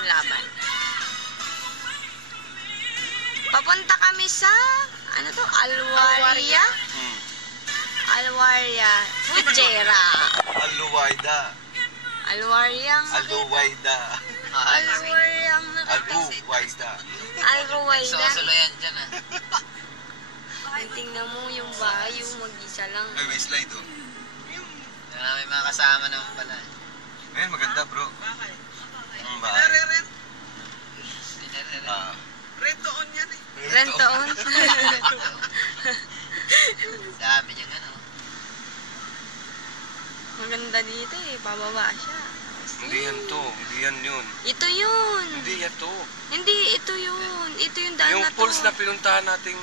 ang laban. Papunta kami sa, ano to? Alwaria? Alwaria. Fujera. Aluwaida. Alwariang. Aluwaida. Alwariang. Aluwaida. Alruwaida. Susuluyan dyan ah. Tingnan mo yung bahay, yung mag-isa lang. Ay, may slide oh. May mga kasama naman pala. Ngayon, maganda bro. Ang bahay. Rento-on yan eh. Rento-on. Dami niyang ano. Maganda dito eh, pababa siya. Hindi yan to, hindi yan yun. Ito yun. Hindi yan to. Hindi, ito yun. Ito yung daan Yung na to. pools na pinuntahan nating...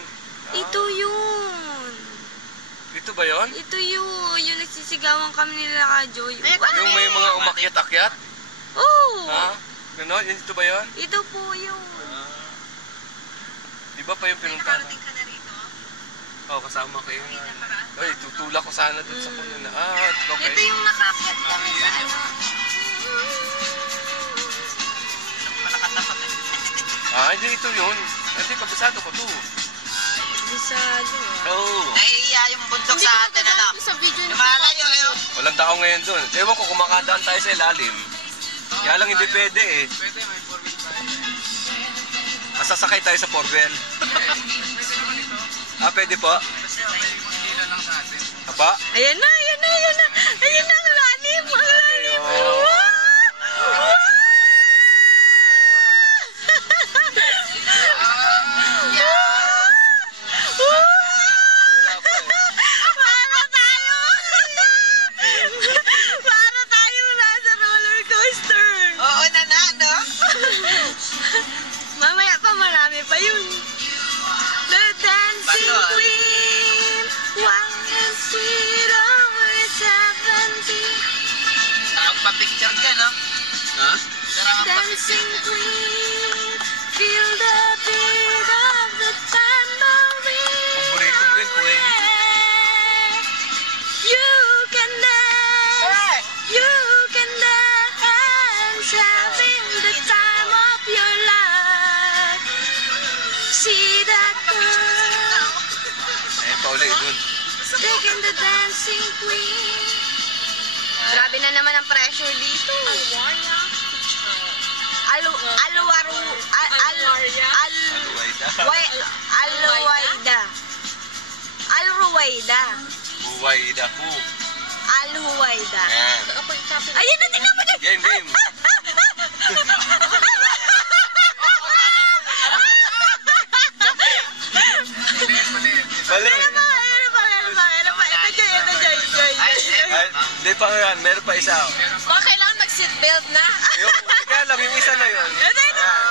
Ito yun. Ito ba yun? Ito yun. Yung nagsisigawan kami nila ka Joy. Yung may mga umakyat-akyat? Oo. Ha? Ganon? Ito ba yun? Ito po yun. Iba pa yung pinuntahan. Nakarating ka na rito? Oo, kasama kayo. Ay, tutulak ko sana dun sa kuno na. Okay. Ito yung nakakyat kami sa ano. Malakatapat eh. Hindi ito yun. Hindi, kabisado ko to. Bisado ah. Oo. Nahihiya yung bundok sa atin, anak. Sa video na Lumalayo yun. Walang tao ngayon dun. Ewan ko, kumakadaan tayo sa ilalim. Kaya lang hindi pwede eh. Pwede, may 4-wheel tayo. Masasakay tayo sa 4-wheel. Pwede naman ito. Pwede po. Kasi okay, maghila lang sa atin. Aba? Ayan na, ayan na, ayan na. Ayan na, ang lalim. Ang lalim. Wow! Wow! Para tayong nasa roller coaster. Oo na, no? Mamaya pa marami pa yun. The dancing Bato, queen, wild and sweet, always 17. Sarang pa-picture dyan, no? Ha? Sarang Dancing queen, feel the beat of the tambourine. Paborito mo rin, Queen. You can dance, you can dance, having the time of your life. See that girl, Ayan pa ulit dun. taking the dancing queen. Grabe na naman ang pressure dito. Aluwaida. Alruwaida. Huwaida hu. Alhuwaida. Ayan. Ayun na, tingnan mo dyan. Game, game. Mali. Ito, Joy. Hindi pa yan. Meron pa isa. Baka kailangan mag-seatbelt na. Kaya lang, yung isa na yun. Ito. Ayan.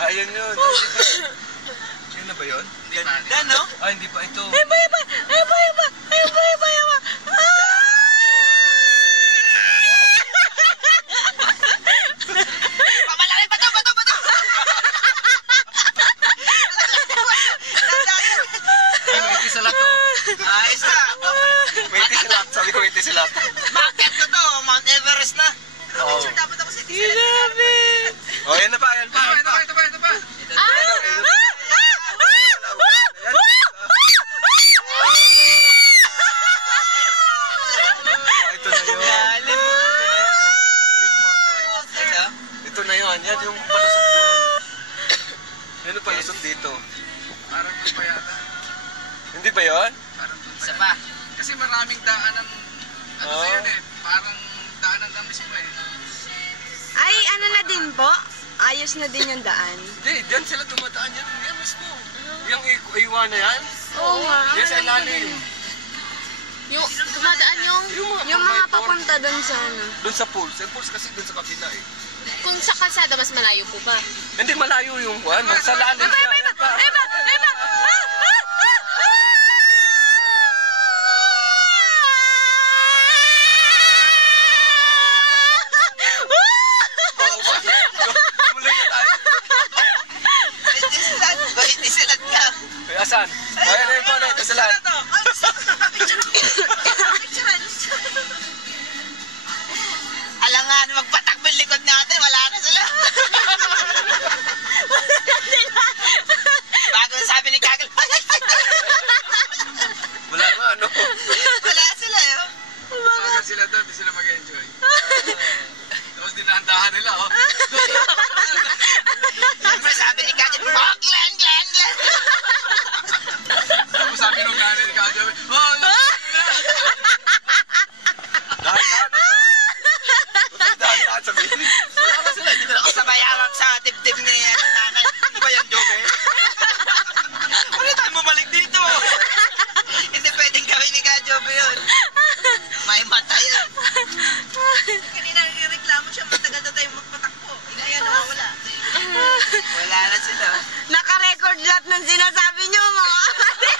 Ayun yun. Yun na ba yun? Ganda, no? Hindi pa ito. Pamalaki, bato! Ay, may itisalat to. Ayos na! May itisalat. Sabi ko may itisalat. Bakit ko to? Mount Everest na. Oo. Dapat ako sa Grabe. Oh, yan na pa. Ito pa. Ito na yun. Yan yung palusot doon. Yan yung palusot dito. Parang doon pa yata. Hindi ba yun? Parang doon pa Isa yata. pa. Kasi maraming daanan. Ano Oo. na yun eh. Parang daanan lang mismo eh. Ay, ano na din po? Ayos na din yung daan. Hindi, diyan sila dumadaan yan. Yan mismo. Yung iwan na yan. Oo nga. Yan sa ilalim. Yung dumadaan Yung mga papunta doon sa ano. Doon sa pools. Yung pools kasi doon sa kabila eh. kung sa kalsada mas malayo po ba? Hindi malayo yung one. Sa lalim siya. Yan pa. Tuloy na tayo. Itisilad ka. Ay, asan? Ayan na yung bonnet. Sa lahat. Alangan, magpatakbo yung likod natin. Wala na sila. Bago sabi ni Kagel, Wala nga, ano? wala sila eh. Bagal sila doon, di sila mag-enjoy. Tapos dinahandahan nila oh. Siyempre sabi ni Kagel, oh, Glenn. Tapos sabi nung nanay ni Kagel, oh, Dahan-dahan sabihin. Wala ba sila? Hindi ko na kasabayawag sa tip-tip ni nanay. Ano ba yan, Jobe? Bakit tayo bumalik dito? Hindi pwedeng gawin ni Jobe yun. May mata yun. Kanina nagreklamo siya, matagal na tayo magpatakbo. Inaya nawawala. Wala na sila. Naka-record lahat ng sinasabi niyo, mga kapatid.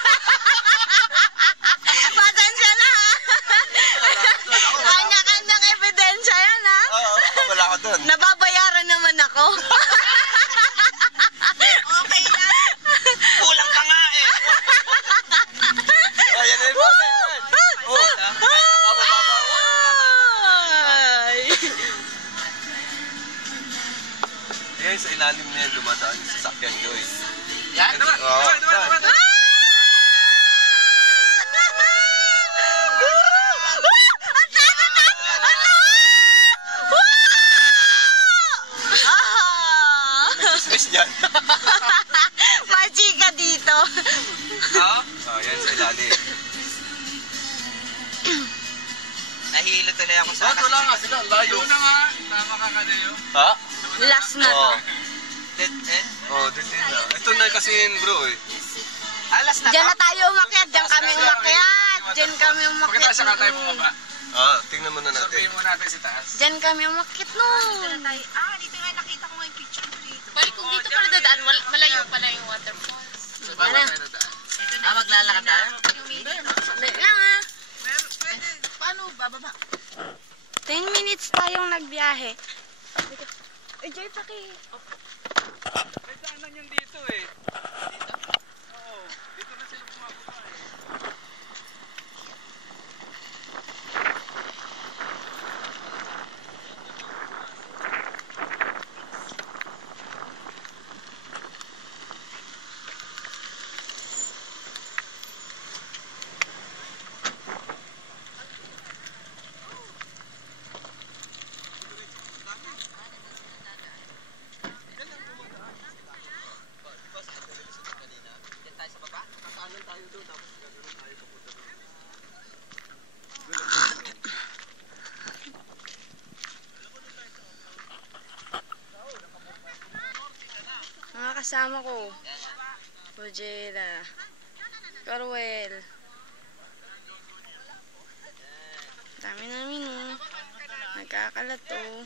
Pasensya na, ha? Kanya-kanyang ebidensya yan, ha? Oo, wala ka doon. Nababayaran naman ako. Okay na. Kulang pa nga eh. Ayan na yung bonnet. Oh, mababa. Ay. Ayan, sa ilalim na yan dumadaan yung sasakyan, Joy. Yan. Oo, yan. Dismiss yan. Machika dito. Oo. Yan sa ilalim. Nahilo tuloy ako sa Wala nga sila, ang layo. doon na nga. Tama ka Kadayo. Ha? Last na to. Oo. Dead end. Oh, din na. Ito na kasi yun, bro eh. Alas na Diyan to. na tayo umakyat. Diyan kami umakyat. Diyan kami umakyat. Pagkatapos saka tayo bumaba. Tingnan muna natin. Sabihin mo natin sa taas. Diyan kami umakyat nun. Dito nga nakita ko yung picture dito. Balik kung dito pala dadaan, malayo pala yung waterfalls. So, bago Ano? tayo dadaan. Maglalakad tayo? Wait lang, ha? Paano bababa? 10 minutes tayong nagbiyahe. Joy, paki. May daanan yan dito eh. Oo, dito na sila bumababa eh. Mga kasama ko. Rogera. Carwell. Dami namin, oh. Nagkakalat, oh.